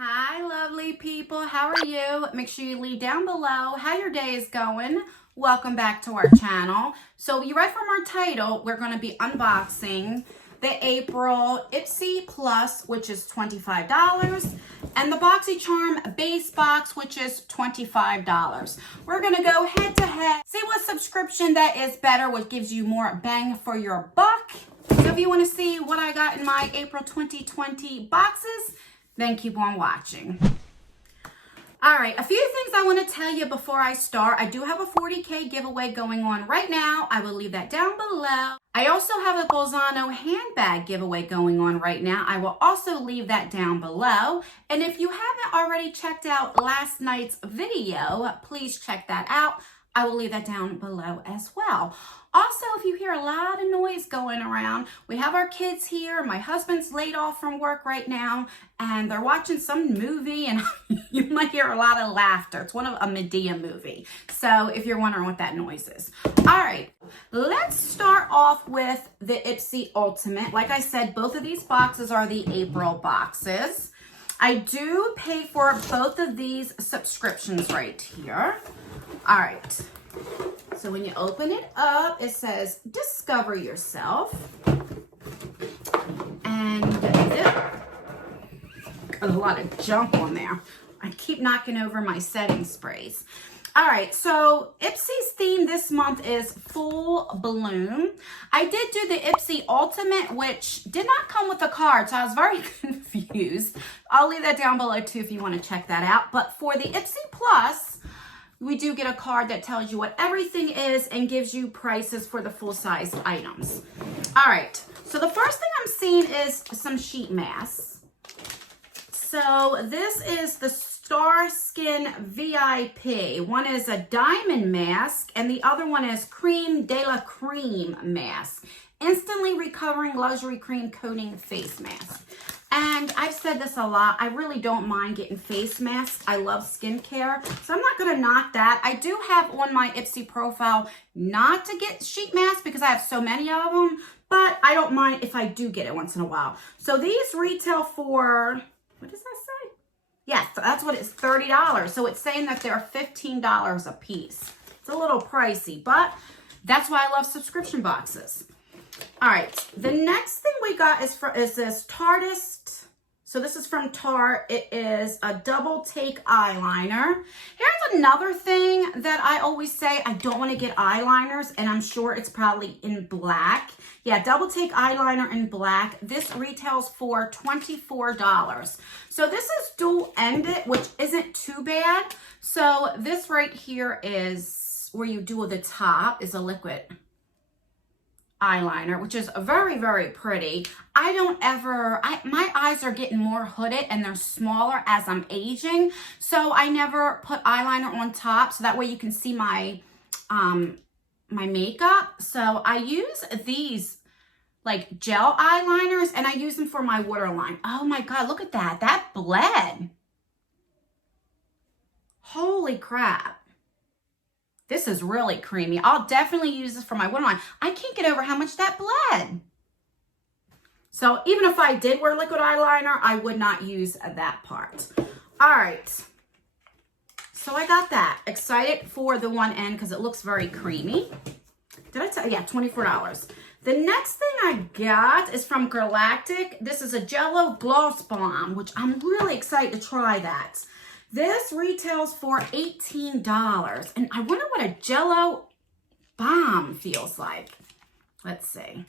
Hi, lovely people. How are you? Make sure you leave down below how your day is going. Welcome back to our channel. So you read from our title, we're going to be unboxing the April Ipsy Plus, which is $25, and the Boxy Charm base box, which is $25. We're going to go head to head, see what subscription that is better, what gives you more bang for your buck. So if you want to see what I got in my April 2020 boxes, then keep on watching. All right, a few things I want to tell you before I start. I do have a 40K giveaway going on right now. I will leave that down below. I also have a Bolzano handbag giveaway going on right now. I will also leave that down below. And if you haven't already checked out last night's video, please check that out. I will leave that down below as well. Also, if you hear a lot of noise going around, we have our kids here. My husband's laid off from work right now, and they're watching some movie, and you might hear a lot of laughter. It's one of a Medea movie. So if you're wondering what that noise is. All right, let's start off with the Ipsy Ultimate. Like I said, both of these boxes are the April boxes. I do pay for both of these subscriptions right here. All right, so when you open it up, it says discover yourself, and a lot of junk on there. I keep knocking over my setting sprays. All right, so Ipsy's theme this month is Full Bloom. I did do the Ipsy Ultimate, which did not come with a card, so I was very confused. I'll leave that down below too if you want to check that out. But for the Ipsy Plus, we do get a card that tells you what everything is and gives you prices for the full-size items. All right, so the first thing I'm seeing is some sheet masks. So this is the Star Skin VIP. One is a diamond mask and the other one is Creme de la Creme mask. Instantly recovering luxury cream coating face mask. And I've said this a lot, I really don't mind getting face masks. I love skincare, so I'm not going to knock that. I do have on my Ipsy profile not to get sheet masks because I have so many of them, but I don't mind if I do get it once in a while. So these retail for, what does that say? Yeah, that's what it's, $30. So it's saying that they're $15 a piece. It's a little pricey, but that's why I love subscription boxes. All right, the next thing we got is this Tartist. So this is from Tarte. It is a double take eyeliner. Here's another thing that I always say, I don't want to get eyeliners, and I'm sure it's probably in black. Yeah, double take eyeliner in black. This retails for $24. So this is dual-ended, which isn't too bad. So this right here is where you do the top is a liquid eyeliner, which is very, very pretty. My eyes are getting more hooded and they're smaller as I'm aging. So I never put eyeliner on top so that way you can see my, my makeup. So I use these like gel eyeliners and I use them for my waterline. Oh my God, look at that. That bled. Holy crap. This is really creamy. I'll definitely use this for my waterline. I can't get over how much that bled. So even if I did wear liquid eyeliner, I would not use that part. All right. So I got that. Excited for the one end because it looks very creamy. Did I tell you? Yeah, $24. The next thing I got is from Galactic. This is a Jello Gloss Bomb, which I'm really excited to try that. This retails for $18, and I wonder what a Jello bomb feels like. Let's see.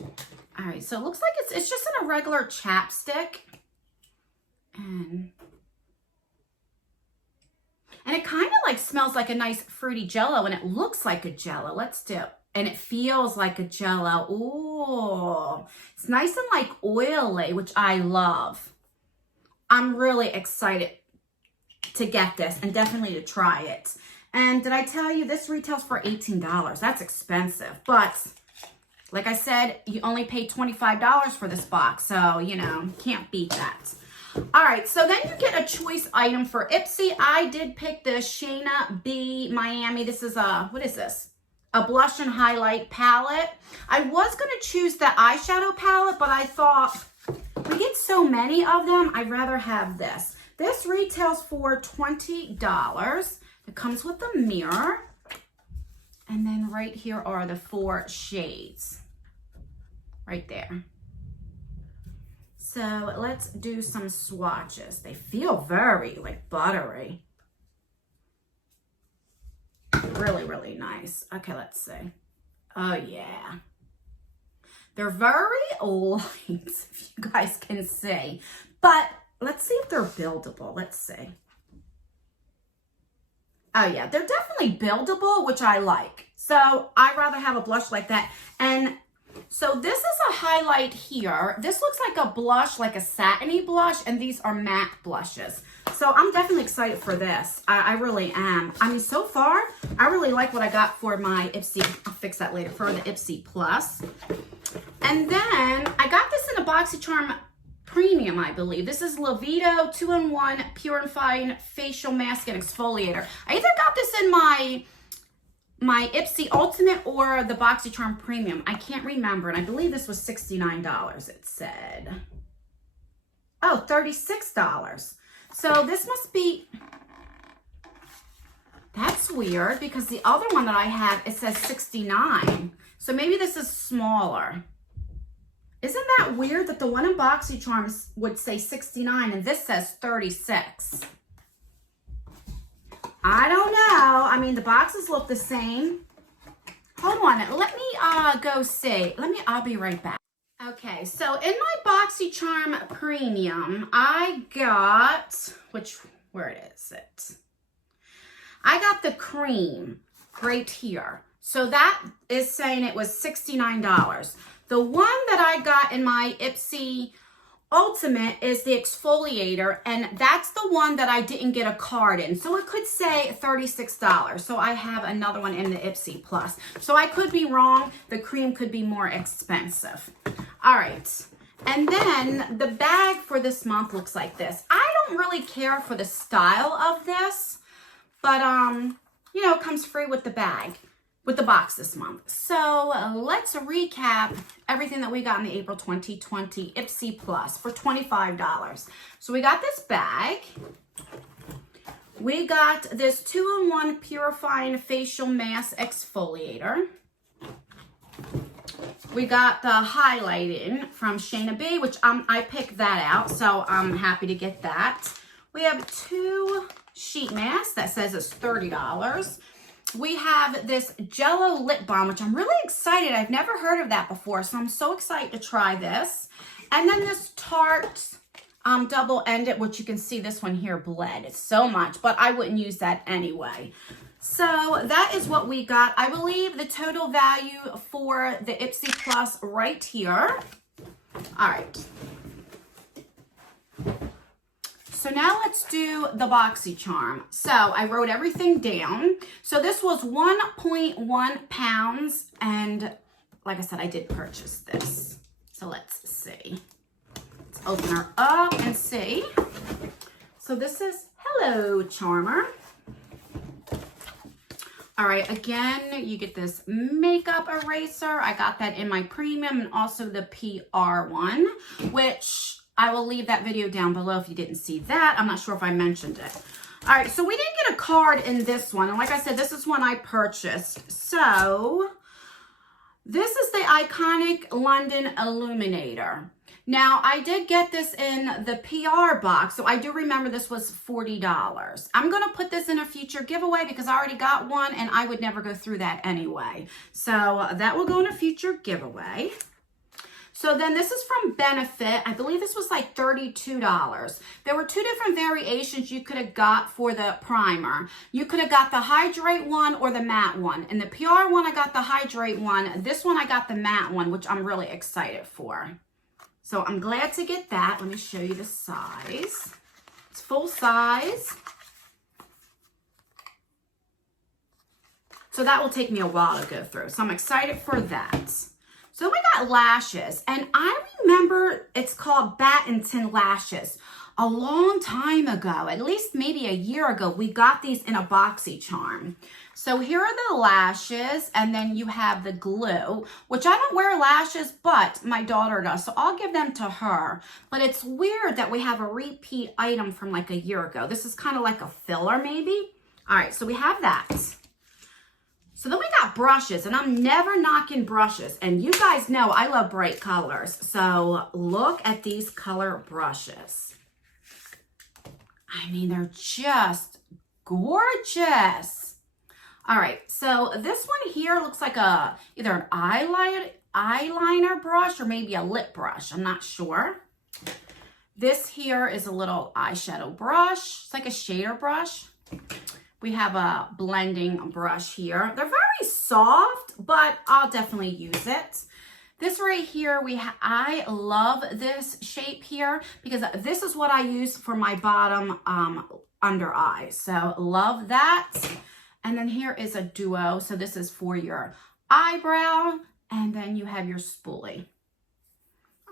All right, so it looks like it's just in a regular chapstick, and it kind of like smells like a nice fruity Jello, and it looks like a Jello. Let's do it. And it feels like a Jello. Ooh, it's nice and like oily, which I love. I'm really excited to get this and definitely to try it. And did I tell you this retails for $18? That's expensive. But like I said, you only pay $25 for this box. So, you know, can't beat that. All right, so then you get a choice item for Ipsy. I did pick the Shayna B Miami. This is a, what is this? A blush and highlight palette. I was going to choose the eyeshadow palette, but I thought we get so many of them, I'd rather have this. This retails for $20. It comes with a mirror. And then right here are the 4 shades. Right there. So let's do some swatches. They feel very like buttery. Really, really nice. Okay, let's see. Oh yeah. They're very light, if you guys can see. But let's see if they're buildable. Let's see. Oh yeah, they're definitely buildable, which I like. So I'd rather have a blush like that. And so this is a highlight here. This looks like a blush, like a satiny blush, and these are matte blushes. So I'm definitely excited for this. I really am. I mean, so far, I really like what I got for my Ipsy. I'll fix that later, for the Ipsy Plus. And then I got this in a Boxycharm Premium, I believe. This is Levito 2-in-1 Purifying Facial Mask and Exfoliator. I either got this in my Ipsy Ultimate or the Boxycharm Premium. I can't remember, and I believe this was $69, it said. Oh, $36. So this must be, that's weird, because the other one that I have, it says $69. So maybe this is smaller. Isn't that weird that the one in Boxycharm would say $69 and this says $36? I don't know. I mean, the boxes look the same. Hold on. Let me go see. I'll be right back. Okay, so in my Boxycharm Premium, I got, where is it? I got the cream right here. So that is saying it was $69. The one that I got in my Ipsy Ultimate is the exfoliator, and that's the one that I didn't get a card in. So it could say $36. So I have another one in the Ipsy Plus. So I could be wrong. The cream could be more expensive. All right. And then the bag for this month looks like this. I don't really care for the style of this, but you know, it comes free with the bag, with the box this month. So let's recap everything that we got in the April 2020 Ipsy Plus for $25. So we got this bag. We got this 2-in-1 Purifying Facial Mask Exfoliator. We got the highlighting from Shayna B, which I picked that out, so I'm happy to get that. We have 2 sheet masks that says it's $30. We have this Jello lip balm, which I'm really excited. I've never heard of that before, so I'm so excited to try this. And then this Tarte double-ended, which you can see this one here bled. It's so much, but I wouldn't use that anyway. So that is what we got. I believe the total value for the Ipsy Plus right here. All right. So now let's do the Boxycharm. So I wrote everything down. So this was 1.1 pounds. And like I said, I did purchase this. So let's see. Let's open her up and see. So this is Hello Charmer. All right, again, you get this makeup eraser. I got that in my premium and also the PR one, which I will leave that video down below if you didn't see that. I'm not sure if I mentioned it. All right, so we didn't get a card in this one. And like I said, this is one I purchased. So this is the iconic London Illuminator. Now, I did get this in the PR box, so I do remember this was $40. I'm going to put this in a future giveaway because I already got one, and I would never go through that anyway. So that will go in a future giveaway. So then this is from Benefit. I believe this was like $32. There were 2 different variations you could have got for the primer. You could have got the Hydrate one or the matte one. In the PR one, I got the Hydrate one. This one, I got the matte one, which I'm really excited for. So I'm glad to get that. Let me show you the size. It's full size. So that will take me a while to go through. So I'm excited for that. So we got lashes. And I remember it's called Bat and Tin Lashes. a long time ago, at least maybe a year ago, we got these in a Boxy Charm. So here are the lashes, and then you have the glue, which I don't wear lashes, but my daughter does, so I'll give them to her. But it's weird that we have a repeat item from like a year ago. This is kind of like a filler maybe. All right, so we have that. So then we got brushes, and I'm never knocking brushes, and you guys know I love bright colors. So look at these color brushes. I mean, they're just gorgeous. All right, so this one here looks like either an eyeliner brush or maybe a lip brush. I'm not sure. This here is a little eyeshadow brush. It's like a shader brush. We have a blending brush here. They're very soft, but I'll definitely use it. This right here, I love this shape here because this is what I use for my bottom under eye. So love that. And then here is a duo. So this is for your eyebrow, and then you have your spoolie.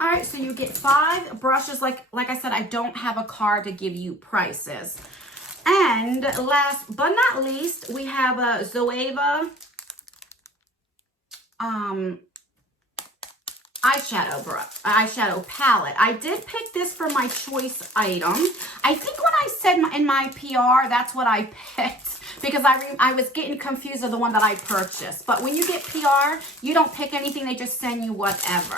All right, so you get 5 brushes. Like I said, I don't have a card to give you prices. And last but not least, we have a Zoeva eyeshadow palette. I did pick this for my choice item. I think when I said in my PR, that's what I picked because I was getting confused of the one that I purchased. But when you get PR, you don't pick anything. They just send you whatever.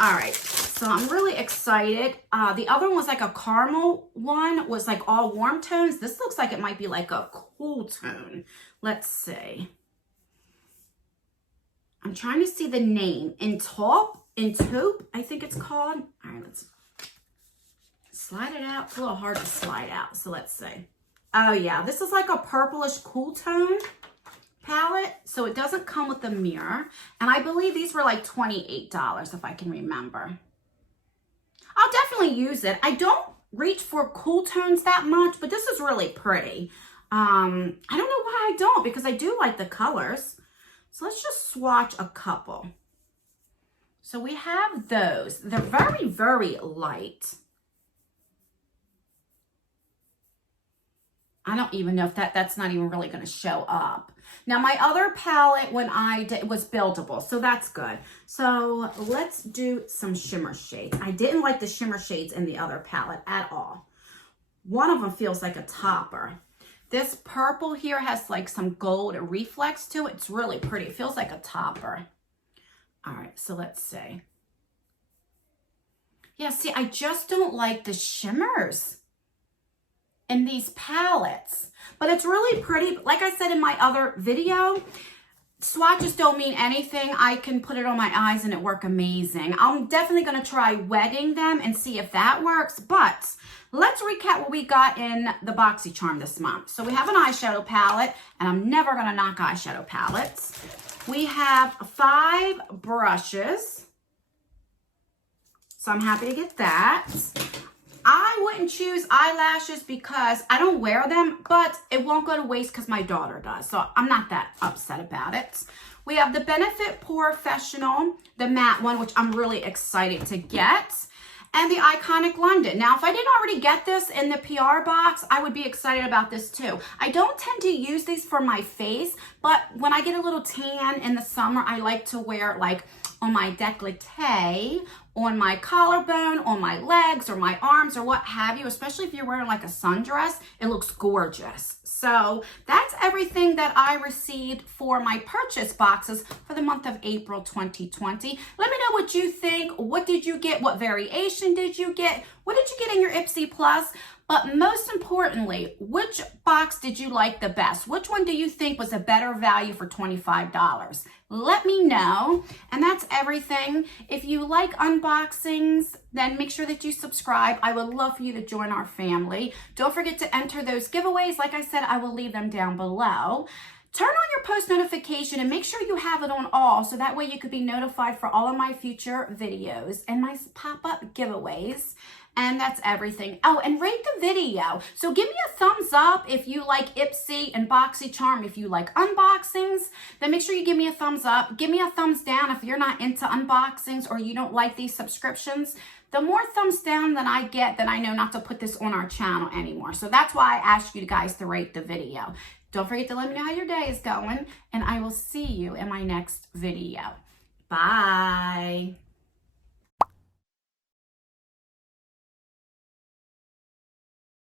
All right, so I'm really excited. The other one was like a caramel one, was like all warm tones. This looks like it might be like a cool tone. Let's see. I'm trying to see the name. In taupe, I think it's called. All right, let's slide it out. It's a little hard to slide out, so let's see. Oh yeah, this is like a purplish cool tone palette, so it doesn't come with a mirror, and I believe these were like $28 if I can remember. I'll definitely use it. I don't reach for cool tones that much, but this is really pretty. I don't know why I don't, because I do like the colors. So let's just swatch a couple. So we have those. They're very, very light. I don't even know if that's not even really going to show up. Now, my other palette when I did was buildable, so that's good. So let's do some shimmer shades. I didn't like the shimmer shades in the other palette at all. One of them feels like a topper. This purple here has like some gold reflex to it. It's really pretty. It feels like a topper. All right, so let's see. Yeah, see, I just don't like the shimmers in these palettes, but it's really pretty. Like I said in my other video, swatches don't mean anything. I can put it on my eyes and it work amazing. I'm definitely going to try wetting them and see if that works, but let's recap what we got in the Boxycharm this month. So we have an eyeshadow palette, and I'm never going to knock eyeshadow palettes. We have 5 brushes, so I'm happy to get that. I wouldn't choose eyelashes because I don't wear them, but it won't go to waste because my daughter does. So I'm not that upset about it. We have the Benefit Professional, the matte one, which I'm really excited to get. And the Iconic London. Now, if I didn't already get this in the PR box, I would be excited about this too. I don't tend to use these for my face, but when I get a little tan in the summer, I like to wear it like on my décolleté, on my collarbone, on my legs or my arms or what have you, especially if you're wearing like a sundress, it looks gorgeous. So that's everything that I received for my purchase boxes for the month of April 2020. Let me know what you think. What did you get? What variation did you get? What did you get in your Ipsy Plus? But most importantly, which box did you like the best? Which one do you think was a better value for $25? Let me know. And that's everything. If you like unboxings, then make sure that you subscribe. I would love for you to join our family. Don't forget to enter those giveaways. Like I said, I will leave them down below. Turn on your post notification and make sure you have it on all, so that way you could be notified for all of my future videos and my pop-up giveaways. And that's everything. Oh, and rate the video. So give me a thumbs up if you like Ipsy and Boxycharm. If you like unboxings, then make sure you give me a thumbs up. Give me a thumbs down if you're not into unboxings or you don't like these subscriptions. the more thumbs down that I get, then I know not to put this on our channel anymore. So that's why I asked you guys to rate the video. Don't forget to let me know how your day is going, and I will see you in my next video. Bye.